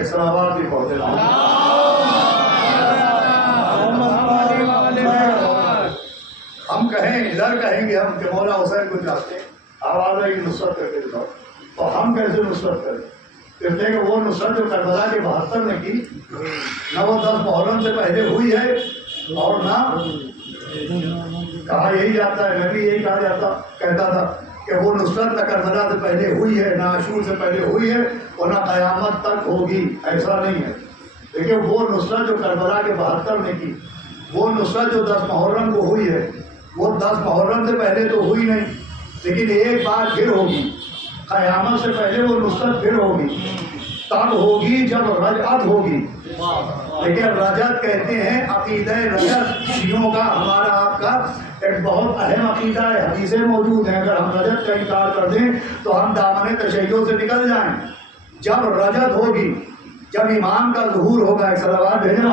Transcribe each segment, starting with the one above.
اسلام بھی پہنچے ہم کہیں ادھر کہیں گے ہم کہ مولا حسین کو چاہتے ہیں، آواز آئی نصرت کر کے دکھاؤ، تو ہم کیسے نصرت کریں؟ کہتے ہیں کہ وہ نصرت جو کربلا کے 72 نے کی، نہ وہ 10 محرم سے پہلے ہوئی ہے، اور نہ کہا یہی جاتا ہے، نبی یہی کہتا تھا کہ وہ نصرت نہ کربلا سے پہلے ہوئی ہے، نہ عاشور سے پہلے ہوئی ہے، اور نہ قیامت تک ہوگی، ایسا نہیں ہے۔ لیکن وہ نصرت جو کربلا کے 72 نے کی، وہ نصرت جو 10 محرم کو ہوئی ہے، وہ 10 محرم سے پہلے تو ہوئی نہیں، لیکن ایک بار پھر ہوگی، قیامت سے پہلے وہ نصرت پھر ہوگی، تب ہوگی جب رجعت ہوگی۔ لیکن رجعت کہتے ہیں عقیدہ رجعت شیعوں کا، ہمارا آپ کا ایک بہت اہم عقیدہ ہے، حدیثیں موجود ہیں، اگر ہم رجعت کا انکار کر دیں تو ہم دامن تشیع سے نکل جائیں۔ جب رجعت ہوگی، جب امام کا ظہور ہوگا، ایک صلوات بھیجیں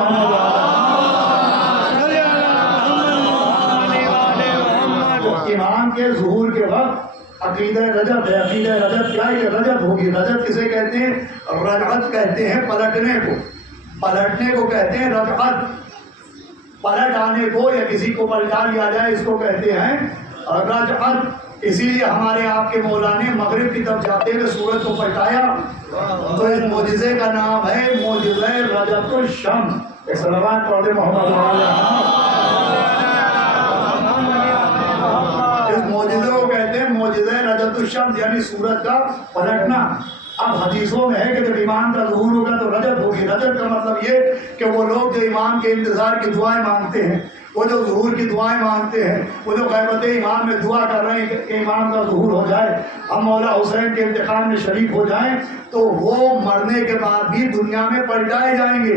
امام کے ظہور کے وقت عقیدہ رجعت ہے۔ عقیدہ رجعت کیا ہے؟ رجعت ہوگی۔ رجعت کسے کہتے ہیں؟ رجعت کہتے ہیں پلٹنے کو، پلٹنے کو کہتے ہیں رجعت، پلٹ آنے کو یا کسی کو پلٹا لیا جائے، اس کو کہتے ہیں رجعت۔ اسی لیے ہمارے آپ کے مولا نے مغرب کی طرف جاتے ہوئے سورج کو پلٹایا، تو اس معجزے کا نام ہے معجزہ رجعت الشمس۔ ایک صلوات پڑھ دیں محمد اس معجزے کو کہتے ہیں معجزہ رجعت الشمس، یعنی سورج کا پلٹنا۔ اب حدیثوں میں ہے کہ جب امام کا ظہور ہوگا تو رجعت ہوگی۔ رجعت کا مطلب یہ کہ وہ لوگ جو امام کے انتظار کی دعائیں مانگتے ہیں، وہ جو ظہور کی دعائیں مانگتے ہیں، وہ جو غیبت امام میں دعا کر رہے ہیں کہ امام کا ظہور ہو جائے، ہم مولا حسین کے انتقام میں شریک ہو جائیں، تو وہ مرنے کے بعد بھی دنیا میں پلٹائے جائیں گے۔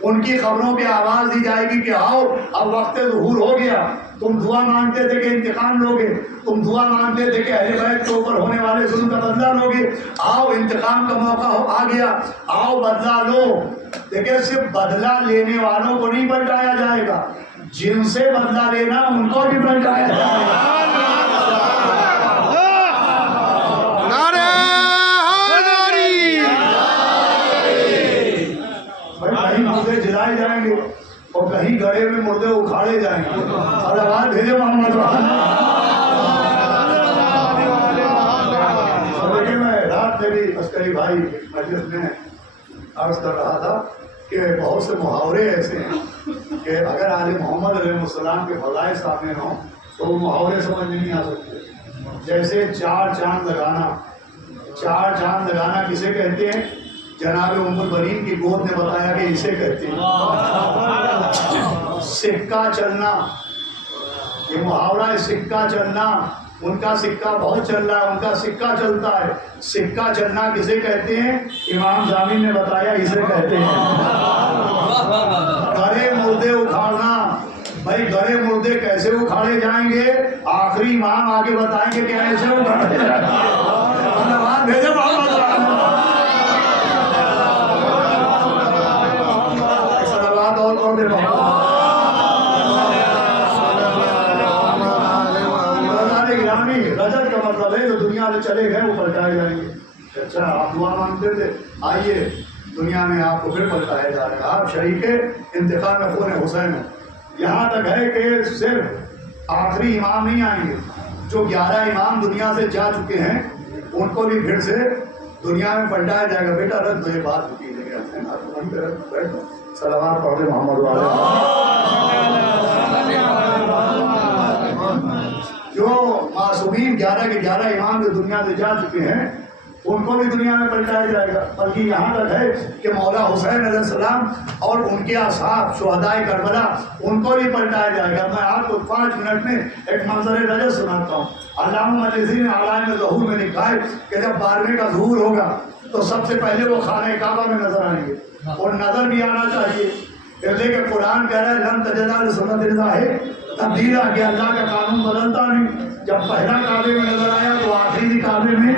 ان کی خبروں پہ آواز دی جائے گی کہ آؤ اب وقت ظہور ہو گیا، تم دعا مانگتے تھے کہ انتقام لوگے، تم دعا مانگتے تھے کہ اہل بیت کے اوپر ہونے والے ظلم کا بدلہ لوگے، آؤ انتقام کا موقع آ گیا، آؤ بدلہ لو۔ لیکن صرف بدلہ لینے والوں کو نہیں پلٹایا جائے گا، جن سے بدلہ لینا ان کو بھی پلٹایا جائے گا۔ کہیں مردے جلائے جائیں گے اور کہیں گڑے میں مردے اکھاڑے جائیں گے۔ صلوات بھیجے محمد۔ دیکھیں میں رات میں بھی عسکری بھائی مجلس میں عرض کر رہا تھا کہ بہت سے محاورے ایسے ہیں کہ اگر آل محمد علیہ السلام کے فضائل سامنے ہوں تو وہ محاورے سمجھ نہیں آ سکتے۔ جیسے چار چاند لگانا، چار چاند لگانا کسے کہتے ہیں؟ جناب ام البنین کی گود نے بتایا کہ اسے کہتے ہیں سکہ چلنا۔ یہ محاورہ ہے سکہ چلنا، ان کا سکہ بہت چل رہا ہے، ان کا سکہ چلتا ہے۔ سکہ چلنا کسے کہتے ہیں؟ امام ضامن نے بتایا اسے کہتے ہیں گڑے مردے اکھاڑنا۔ بھائی گڑے مردے کیسے اکھاڑے جائیں گے؟ آخری امام آگے بتائیں گے کہ ایسے اکھاڑے جائیں گے۔ بھیجے محمد رجعت کا مطلب ہے جو دنیا سے چلے گئے وہ پلٹائے جائیں گے۔ اچھا آپ دعا مانگتے تھے، آئیے دنیا میں آپ کو پھر پلٹایا جائے گا، آپ شریک انتقام خون حسین ہیں۔ یہاں تک ہے کہ صرف آخری امام نہیں آئیں گے، جو 11 امام دنیا سے جا چکے ہیں ان کو بھی پھر سے دنیا میں پلٹایا جائے گا۔ بیٹا رکھ دو یہ بات ہوتی ہے، صلوات پڑھ دے محمد جو معصومین 11 کے 11 امام جو دنیا سے جا چکے ہیں ان کو بھی دنیا میں پلٹایا جائے گا۔ بلکہ یہاں تک ہے کہ مولا حسین علیہ السلام اور ان کے اصحاب شہدائے کربلا ان کو بھی پلٹایا جائے گا۔ میں آپ کو 5 منٹ میں ایک منظر رجعت سناتا ہوں۔ علامہ مجلسی نے علائم ظہور میں لکھا ہے کہ جب 12ویں کا ظہور ہوگا تو سب سے پہلے وہ خانہ کعبہ میں نظر آئیں گے، اور نظر بھی آنا چاہیے۔ کہ قرآن کہہ رہا ہے لن تجد لسنت اللہ تبدیلا، کہ اللہ کا قانون بدلتا نہیں۔ جب پہلا کعبے میں نظر آیا تو آخری بھی کعبے میں،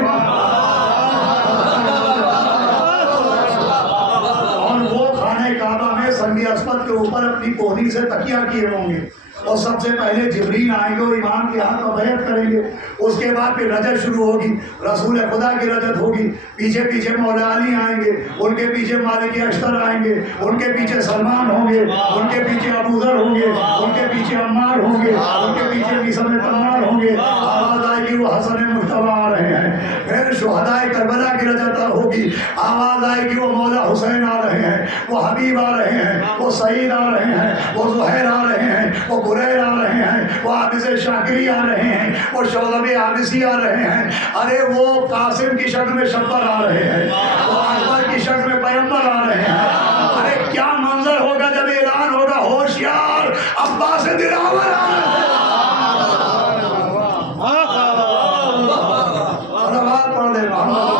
اور وہ خانہ کعبہ میں سنگ اسود کے اوپر اپنی کوہنی سے تکیہ کیے ہوں گے، اور سب سے پہلے جبریل آئیں گے اور امام کے ہاتھ میں بیعت کریں گے۔ اس کے بعد پھر رجت شروع ہوگی، رسول خدا کی رجت ہوگی، پیچھے پیچھے مولا علی آئیں گے، ان کے پیچھے مالک اشتر آئیں گے، ان کے پیچھے سلمان ہوں گے، ان کے پیچھے ابو ذر ہوں گے، ان کے پیچھے عمار ہوں گے، ان کے پیچھے مصعب تمار ہوں گے، آواز آئے گی وہ حسن مجتبی آ رہے ہیں، پھر شہدائے کربلا کی رجت ہوگی، آواز آئے گی وہ مولا حسین آ رہے ہیں، وہ حبیب آ رہے ہیں، وہ سعید آ رہے ہیں، وہ زہیر آ رہے ہیں، وہ بریر آ رہے ہیں، وہ عابس شاکری آ رہے ہیں، وہ شعلب عابسی آ رہے ہیں، ارے وہ قاسم کی شکل میں شبر آ رہے ہیں، وہ اکبر کی شکل میں پیغمبر آ رہے ہیں، ارے کیا منظر ہوگا جب اعلان ہوگا ہوشیار عباس دلاور آ رہے ہیں۔ صلوات پڑھ دے محمد۔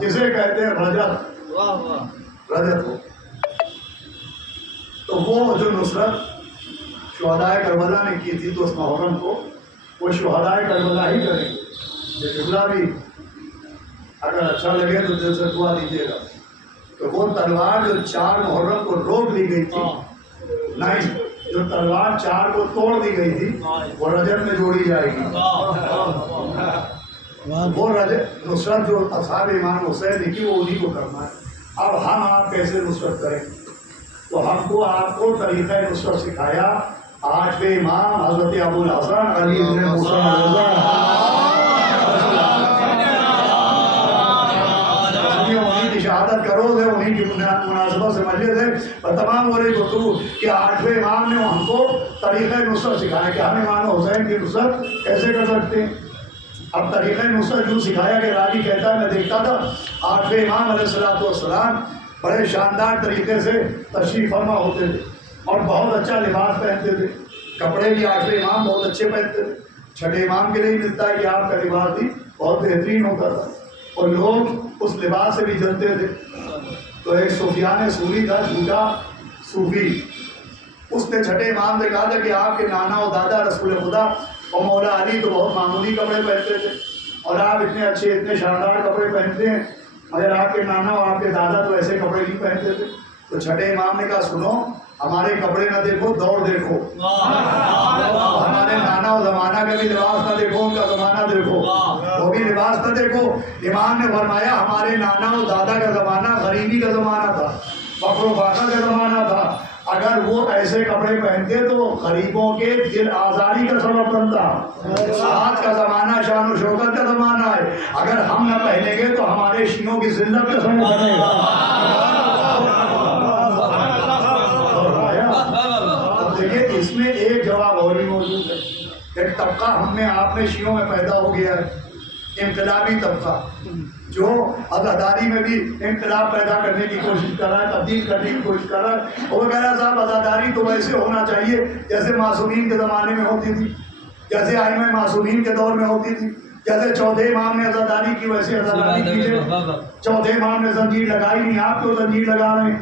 جسے کہتے ہیں رجت ہو، تو وہ جو نصرت شہدائے کربلا نے کی تھی تو اس محرم کو وہ شہدائے کربلا ہی کریں گے۔ یہ جملہ بھی اگر اچھا لگے تو دل سے دعا دیجیے گا۔ تو وہ تلوار جو 4 محرم کو روک دی گئی تھی، نہیں، جو تلوار 4 کو توڑ دی گئی تھی وہ رجب میں جوڑی جائے گی۔ وہ رجب نصرت جو اصحاب امام حسین نے کی وہ انہی کو کرنا ہے۔ اب ہم آپ کیسے نصرت کریں؟ تو ہم کو آپ کو طریقہ نصرت سکھایا 8ویں امام حضرت ابو الحسن علی بن موسیٰ رضا۔ انہی کی شہادت کرو دے، انہی کی مناسبت سے مجلس ہے اور تمام وہ گفتگو کہ 8ویں امام نے ہم کو طریقہ نصرت سکھایا کہ ہم امام حسین کی نصرت کیسے کر سکتے ہیں۔ اب طریقہ نصرت یوں سکھایا کہ راوی کہتا ہے میں دیکھتا تھا 8ویں امام علیہ السلام بڑے شاندار طریقے سے تشریف فرما ہوتے تھے اور بہت اچھا لباس پہنتے تھے، کپڑے بھی 8ویں امام بہت اچھے پہنتے تھے۔ 6 امام کے لیے ملتا ہے کہ آپ کا لباس بھی بہت بہترین ہوتا تھا اور لوگ اس لباس سے بھی جلتے تھے۔ تو ایک سفیان ثوری تھا، جھوٹا صوفی، اس نے 6 امام سے کہا تھا کہ آپ کے نانا و دادا رسول خدا اور مولا علی تو بہت معمولی کپڑے پہنتے تھے اور آپ اتنے اچھے اتنے شاندار کپڑے پہنتے ہیں، مگر آپ کے نانا اور آپ کے دادا تو ایسے کپڑے نہیں پہنتے تھے۔ تو 6 امام نے کہا سنو، ہمارے کپڑے نہ دیکھو، دور دیکھو، ہمارے نانا و زمانہ کا بھی لباس نہ دیکھو، ان کا زمانہ دیکھو، وہ بھی لباس نہ دیکھو۔ امام نے فرمایا ہمارے نانا و دادا کا زمانہ غریبی کا زمانہ تھا، فقر و فاقہ کا زمانہ تھا، اگر وہ ایسے کپڑے پہنتے تو غریبوں کے دل آزاری کا سبب بنتا۔ آج کا زمانہ شان و شوکت کا زمانہ ہے، اگر ہم نہ پہنیں گے تو ہمارے شیعوں کی ذلت کا سبب بنے گا۔ دیکھیے اس میں ایک جواب اور بھی موجود ہے۔ ایک طبقہ ہم میں آپ میں شیعوں میں پیدا ہو گیا ہے، انقلابی طبقہ، جو عزاداری میں بھی انقلاب پیدا کرنے کی کوشش کر رہا ہے، تبدیل کرنے کی کوشش کر رہا ہے۔ وہ کہہ رہا صاحب عزاداری تو ویسے ہونا چاہیے جیسے معصومین کے زمانے میں ہوتی تھی، جیسے ائمہ معصومین کے دور میں ہوتی تھی، جیسے 14 امام نے عزاداری کی ویسے عزاداری کیجیے۔ 14 امام نے زنجیر لگائی نہیں، آپ کیوں زنجیر لگا رہے ہیں؟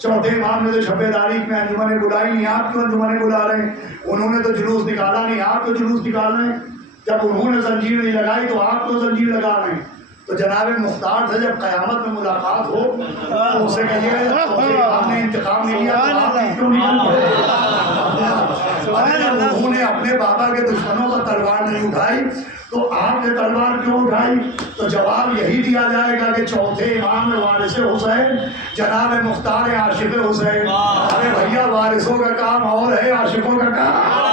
14 امام نے تو شب تاریخ میں انجمنیں بلائی نہیں، آپ کیوں انجمنیں بلا رہے ہیں؟ انہوں نے تو جلوس نکالا نہیں، آپ کیوں جلوس نکال رہے ہیں؟ جب انہوں نے زنجیر نہیں لگائی تو آپ کیوں زنجیر لگا رہے ہیں؟ تو جناب مختار سے جب قیامت میں ملاقات ہو تو اسے کہیے آپ نے انتقام نہیں لیا تو آپ کیوں نکل گئے؟ انہوں نے اپنے بابا کے دشمنوں پر تلوار نہیں اٹھائی تو آپ نے تلوار کیوں اٹھائی؟ تو جواب یہی دیا جائے گا کہ 4تھے امام وارث حسین جناب مختار عاشق حسین۔ ارے بھیا وارثوں کا کام اور ہے، عاشقوں کا کام۔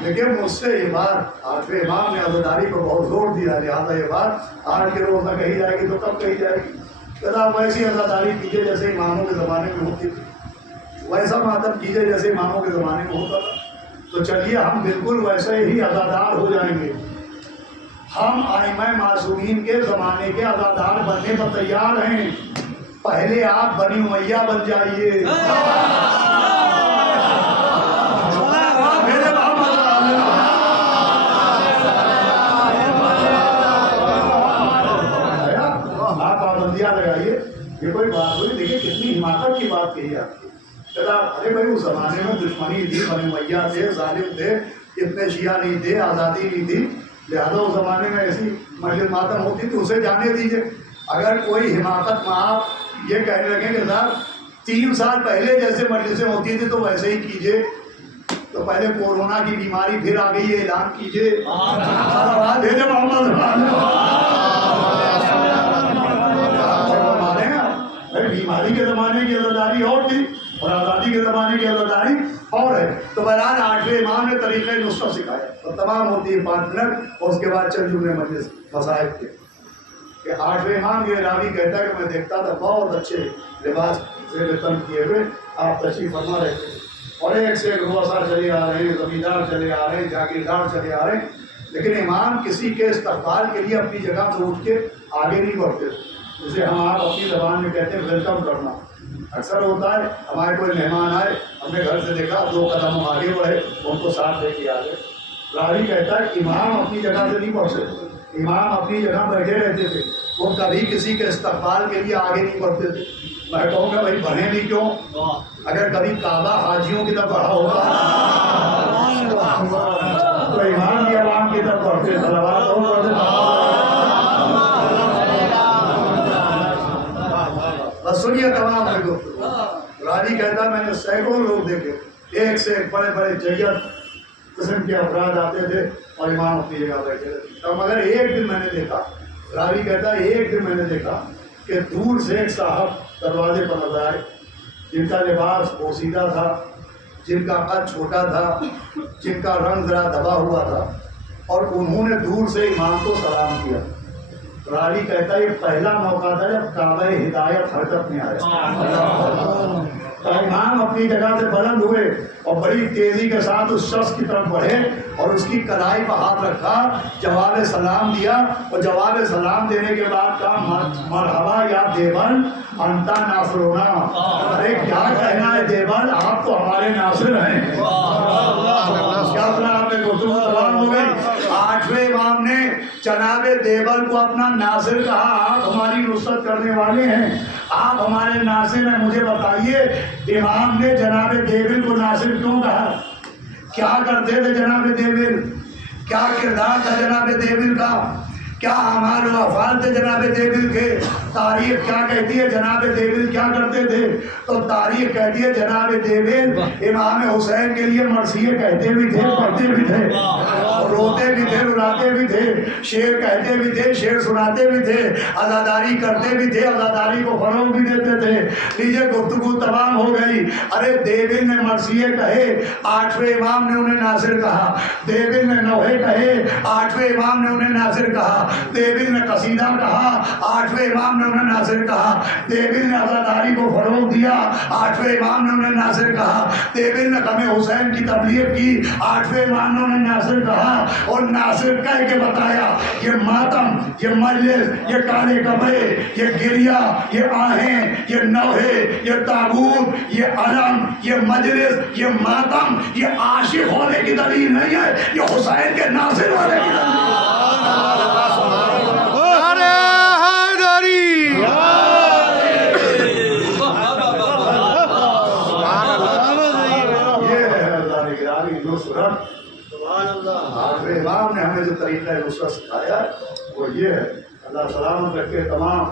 لیکن مجھ سے یہ بات 8ویں امام نے عزاداری کو بہت زور دیا، لہٰذا یہ بات آج کے روز نہ کہی جائے گی تو کب کہی جائے گی؟ کہتا ویسی عزاداری کیجیے جیسے اماموں کے زمانے میں ہوتی تھی، ویسا ماتم کیجیے جیسے اماموں کے زمانے میں ہوتا تھا۔ تو چلیے ہم بالکل ویسے ہی عزادار ہو جائیں گے، ہم ائمہ معصومین کے زمانے کے عزادار بننے پر تیار ہیں۔ پہلے آپ بنی امیہ بن جائیے۔ لگائیے، یہ کوئی بات ہوئی؟ دیکھیے کتنی حماقت کی بات کہی آپ کی۔ کہتا ارے بھائی اس زمانے میں دشمنی تھی، بنی امیہ تھے، ظالم تھے، اتنے شیعہ نہیں تھے، آزادی نہیں تھی، لہذا اس زمانے میں ایسی مجلس ماتم ہوتی تھی، اسے جانے دیجیے۔ اگر کوئی حماقت میں آپ یہ کہنے لگے کہ صاحب 3 سال پہلے جیسے مجلسیں ہوتی تھی تو ویسے ہی کیجیے. تو پہلے کورونا کی بیماری پھر آ گئی ہے, اعلان کیجیے. بیماری کے زمانے کی عزاداری اور تھی اور آزادی کے زمانے کی عزاداری اور ہے. تو بہرحال 8ویں امام نے طریقۂ نسخہ سکھایا اور تمام ہوتی ہے 5 منٹ اور اس کے بعد چل جملے مجلس مصائب کے. کہ 8ویں امام یہ راوی کہتا ہے کہ میں دیکھتا تھا بہت اچھے لباس سے تن کیے ہوئے آپ تشریف فرما رہے تھے اور ایک سے ایک رؤسا چلے آ رہے ہیں, زمیندار چلے آ رہے ہیں, جاگیردار چلے آ رہے ہیں, لیکن امام کسی کے استقبال کے لیے اپنی جگہ سے اٹھ کے آگے نہیں بڑھتے. جسے ہم آپ اپنی زبان میں کہتے ہیں ویلکم کرنا. اکثر ہوتا ہے ہمارے کوئی مہمان آئے, ہم نے گھر سے دیکھا 2 قدم آگے بڑھے, ان کو ساتھ لے کے آگے. راوی کہتا ہے امام اپنی جگہ سے نہیں بڑھ سکتے, امام اپنی جگہ بیٹھے رہتے تھے, وہ کبھی کسی کے استقبال کے لیے آگے نہیں بڑھتے تھے. میں کہوں گا بھائی بڑھیں بھی کیوں, اگر کبھی کعبہ حاجیوں کی طرف بڑھا ہوگا تو امام بھی عوام کی طرف بڑھتے. بس سنیے تمام لوگ. راوی کہتا میں نے سینکڑوں لوگ دیکھے, ایک سے ایک بڑے بڑے جیت قسم کے افراد آتے تھے اور امام اپنی جگہ بیٹھے تھے. مگر ایک دن میں نے دیکھا, راوی کہتا ہے ایک دن میں نے دیکھا کہ دور سے ایک صاحب دروازے پر نظر آئے, جن کا لباس پوسیدہ تھا, جن کا قد چھوٹا تھا, جن کا رنگ ذرا دبا ہوا تھا, اور انہوں نے دور سے امام کو سلام کیا. راوی کہتا ہے یہ پہلا موقع تھا جب کعبہ ہدایت حرکت میں آیا. امام اپنی جگہ سے بلند ہوئے اور بڑی تیزی کے ساتھ اس شخص کی طرف بڑھے اور اس کی کلائی پر ہاتھ رکھا, جواب سلام دیا, اور جواب سلام دینے کے بعد کہا مرحبا یا دیوبند انتا ناصرنا. ارے کیا کہنا ہے دیوبند, آپ تو ہمارے ناصر ہیں. کیا سنا آپ نے, گفتگو تمام ہو گئی. 8ویں امام نے جناب دیوبند کو اپنا ناصر کہا, آپ ہماری نصرت کرنے والے ہیں, آپ ہمارے ناصر ہیں. مجھے بتائیے امام نے جناب دیوبند کو ناصر کیوں کہا؟ کیا کرتے تھے جناب دیوبند, کیا کردار تھا جناب دیوبند کا, کیا اعمال و افعال تھے جناب دیوبند کے؟ تاریخ کیا کہتی ہے جناب دیوبند کیا کرتے تھے؟ تو تاریخ کہتی ہے جناب دیوبند امام حسین کے لیے مرثیے کہتے بھی تھے, پڑھتے بھی تھے, روتے بھی تھے, رلاتے بھی تھے, شعر کہتے بھی تھے, شعر سناتے بھی تھے, عزاداری کرتے بھی تھے, عزاداری کو فروغ بھی دیتے تھے. لیجیے گفتگو تمام ہو گئی. ارے دیوبند نے مرثیے کہے, 8ویں امام نے انہیں ناصر کہا. دیوبند نے نوحے کہے, 8ویں امام نے انہیں ناصر کہا. دیوبند نے قصیدہ کہا, 8ویں امام نے انہیں ناصر کہا. دیوبند نے عزاداری کو فروغ دیا, 8ویں امام نے انہیں ناصر کہا. دیوبند نے غم حسین کی تبلیغ کی, 8ویں امام نے انہیں ناصر کہا. اور ناصر کہہ کے بتایا یہ ماتم, یہ مجلس, یہ کالے کپڑے, یہ گریا, یہ آہیں, یہ نوحے, یہ تابوت, یہ علم, یہ مجلس, یہ ماتم, یہ عاشق ہونے کی دلیل نہیں ہے, یہ حسین کے ناصر ہونے کی دلیل ہے. امام نے ہمیں جو طریقہ نصرت سکھایا وہ یہ ہے. اللہ سلامت رکھے تمام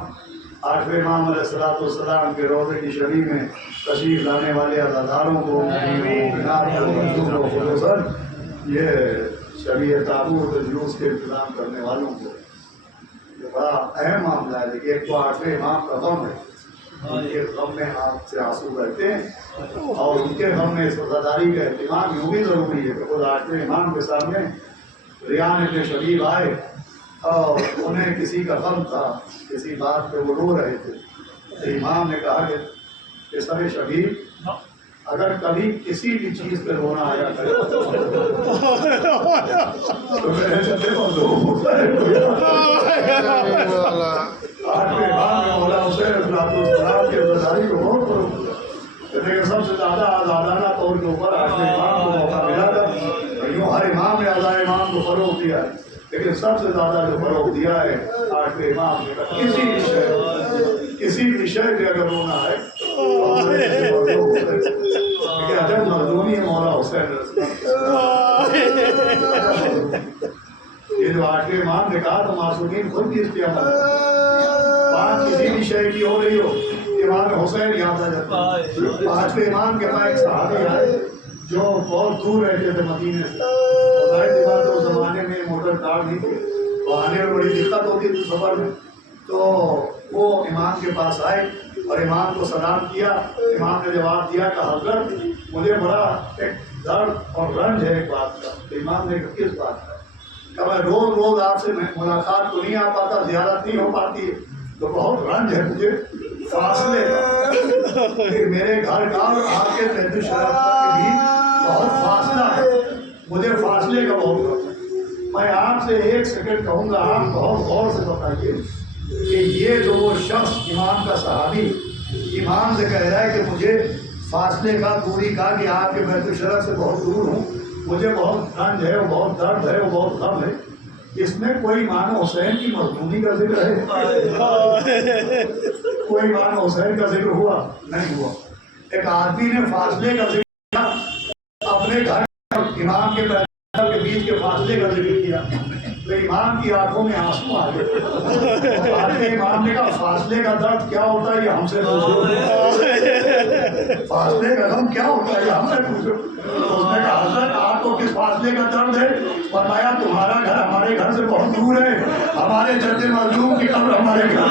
8ویں امام علیہ السلام کے روضے کی شریف میں تشریف لانے والے عزاداروں کو, خصوصاً یہ شبیہ تابوت جلوس کے انتظام کرنے والوں کو. یہ بڑا اہم معاملہ ہے. لیکن ایک تو 8ویں امام کا غم ہے, ان کے غم میں آپ سے آنسو بہتے ہیں, اور ان کے غم میں اس وفاداری کا اہتمام یوں بھی ضروری ہے کہ خود 8ویں امام کے سامنے ریان ابن شبیب آئے اور انہیں کسی کا غم تھا, کسی بات پہ وہ رو رہے تھے. تو امام نے کہا کہ سب شبیب اگر کبھی کسی بھی چیز پہ رونا آیا کرے تو میرے چلتے مولا حسین السلام کی عزاداری کو بہت ضرور ہے. لیکن سب سے زیادہ آزادانہ طور کے اوپر 8ویں امام کو موقع ملا تھا. یوں ہر امام نے اعلیٰ امام کو فروغ دیا ہے, لیکن سب سے زیادہ جو فروغ دیا ہے 8ویں امام نے. کسی بھی شے پہ اگر رونا ہے عجب مظلومی ہے مولا حسین. یہ جو 8ویں امام نے کہا تو معصومین خود بھی اس پہ عمل بات کسی بھی شے کی ہو رہی ہو, امام حسین یاد آ جاتا ہے۔ پانچویں امام کے بعد ایک صحابی آئے جو بہت دور رہتے تھے مدینے سے، اور ظاہر سی بات ہے اس زمانے میں موٹر کار نہیں تھی، تو آنے میں بڑی دقت ہوتی تھی سفر میں، تو وہ امام کے پاس آئے اور امام کو سلام کیا۔ امام نے جواب دیا کہ حضرت مجھے بڑا ایک درد اور رنج ہے ایک بات کا۔ تو امام نے کہا کس بات کا؟ کہ میں روز روز آپ سے ملاقات تو نہیں آ پاتا، زیارت نہیں ہو پاتی ہے، تو بہت رنج ہے مجھے فاصلے کا، کہ میرے گھر کا اور آپ کے بیت الشریف کے بیچ بہت فاصلہ ہے، مجھے فاصلے کا بہت رنج ہے۔ میں آپ سے ایک سیکنڈ کہوں گا، آپ بہت غور سے بتائیے کہ یہ جو وہ شخص امام کا صحابی امام سے کہہ رہا ہے کہ مجھے فاصلے کا، دوری کا، کہ آپ کے بیت الشریف سے بہت دور ہوں، مجھے بہت رنج ہے، وہ بہت درد ہے، وہ بہت غم ہے، اس میں کوئی امام حسین کی مظلومی کا ذکر ہے؟ کوئی امام حسین کا ذکر ہوا؟ نہیں ہوا۔ ایک آدمی نے فاصلے کا ذکر کیا، اپنے گھر امام کے بیت کے بیچ کے فاصلے کا ذکر کیا، تو امام کی آنکھوں میں آنسو آ گئے۔ امام نے کہا فاصلے کا درد کیا ہوتا ہے یہ ہم سے پوچھو، فاصلے کا غم کیا ہوتا ہے یہ ہم سے پوچھو۔ اس نے کہا حضرت آپ کو کس فاصلے کا درد ہے؟ فرمایا تمہارا گھر ہمارے گھر سے بہت دور ہے، ہمارے جد مظلوم کی قبر ہمارے گھر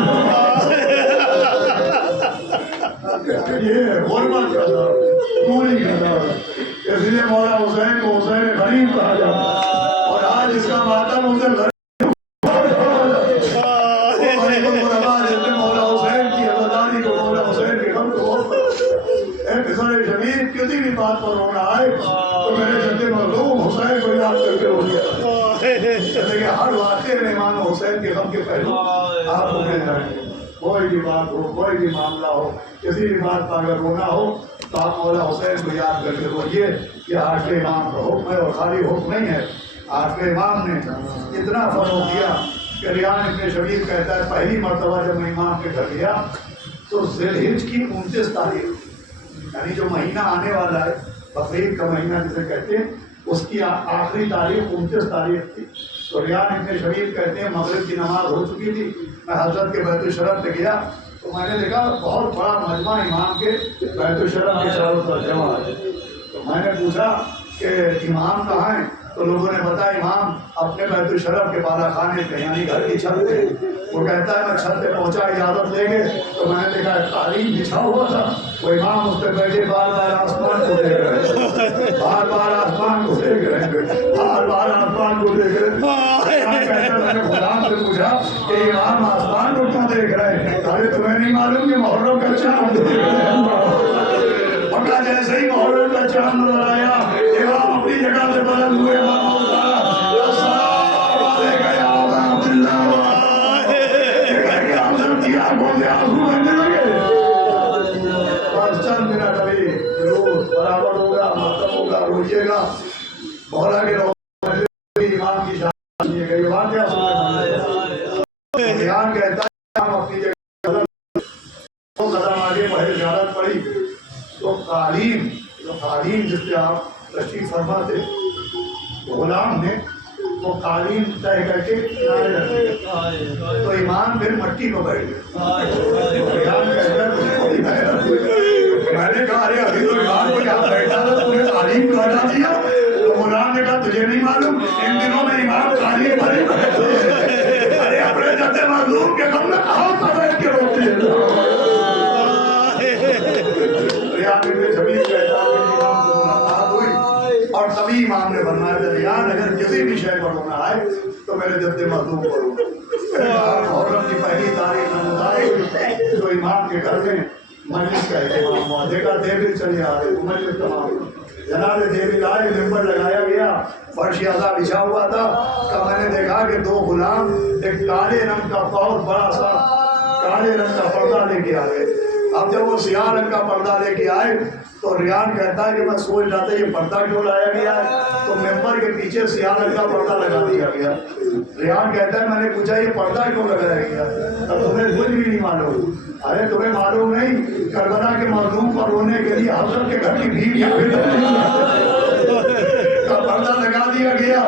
یہ غربت کا درد، دوری کا درد۔ اس لیے مولا حسین کو حسین غریب کہا جاتا ہے، اور آج اس کا ماتم اسے مولا حسین کی عزاداری کو، مولا حسین کے غم کو شریف کسی بھی بات پر رونا آئے تو میرے جد مظلوم حسین کو یاد کر کے رو لیا۔ لیکن ہر واقعے میں امام حسین کے غم کے پہلو آپ کو مل جائیں گے۔ کوئی بھی بات ہو، کوئی بھی معاملہ ہو، کسی بھی بات پر اگر رونا ہو تو آپ مولا حسین کو یاد کر کے روئیے۔ یہ آخری امام کا حکم ہے اور خالی حکم نہیں ہے، آخری امام نے اتنا فروغ دیا کہ ریان ابن شبیر کہتا ہے پہلی مرتبہ جب میں امام کے گھر گیا تو ذی الحجہ کی 29 تاریخ، یعنی جو مہینہ آنے والا ہے، بقرعید کا مہینہ جسے کہتے ہیں، اس کی آخری تاریخ 29 تاریخ تھی۔ تو ریان ابن شبیر کہتے ہیں مغرب کی نماز ہو چکی تھی، میں حضرت کے بیت الشرف پہ گیا تو میں نے دیکھا بہت بڑا مجمع امام کے بیت الشرف کے چاروں طرف جمع ہے۔ تو میں نے پوچھا کہ امام کہاں ہیں؟ تو لوگوں نے بتایا امام اپنے بیت الشرف کے بالا خانے پہ، یعنی گھر کی چھت پہ۔ وہ کہتا ہے میں چھت پہ پہنچا اجازت لے کے تو میں نے دیکھا قالین بچھا ہوا تھا، وہ امام اس پہ بیٹھے بار بار آسمان کو دیکھ رہے، بار بار آسمان کو دیکھ رہے، بار بار آسمان کو دیکھ رہے۔ میں نے غلام سے پوچھا کہ امام آسمان کو کیوں دیکھ رہے ہیں؟ ارے تمہیں نہیں معلوم کہ محرم کا چاند دیکھ رہے ہیں؟ پکا جیسے ہی محرم کا چاند نظر آیا امام اپنی جگہ سے بدل ہوئے، چند منٹ ابھی برابر ہوگا، ختم ہوگا، روئیے گا۔ مولا کے امام کی شان یہ گئی واقعہ سنیں۔ بیان کہتا ہے ہم اپنی جگہ قدم آگے پہلے زیارت پڑی تو قالین جس پہ آپ تشریف فرما تھے، غلام نے وہ قالین طے کر کے کنارے رکھ دیا، تو امام پھر مٹی کو بیٹھ گئے۔ بیان کہتا ہے میں نے کہا ارے ابھی تو امام کو یہاں بیٹھا تھا تو نے قالین کو ہٹا دیا؟ تو غلام نے کہا تجھے نہیں معلوم ان دنوں میں امام قالین پر ہی بیٹھتے ہیں، ارے اپنے جد مظلوم کے غم میں کہاں پر بیٹھ کے روتے ہیں؟ اور تبھی امام نے فرمایا ریان اگر کسی بھی شے پر رونا آئے تو میرے جد مظلوم پر رو۔ محرم کی پہلی تاریخ نمودائے تو امام کے گھر میں مجلس کا اہتمام ہوا، دیکھا دیوی چلے آ گئے، مجلس تمام جناب دیوی لائے، ممبر لگایا گیا، فرش اعلیٰ بچھا ہوا تھا۔ کہ میں نے دیکھا کہ دو غلام ایک کالے رنگ کا بہت بڑا سا کالے رنگ کا پردہ لے کے آئے۔ اب جب وہ سیاہ رنگ کا پردہ لے کے آئے تو ریان کہتا ہے کہ میں سوچ رہا تھا یہ پردہ کیوں لایا گیا ہے، تو ممبر کے پیچھے سیاہ رنگ کا پردہ لگا دیا گیا۔ ریان کہتا ہے میں نے پوچھا یہ پردہ کیوں لگایا گیا؟ اب تمہیں کچھ بھی نہیں معلوم۔ ارے تمہیں معلوم نہیں کربلا کے مظلوم پر رونے کے لیے حضرت کے گھر کی بیویاں بھی کا پردہ لگا دیا گیا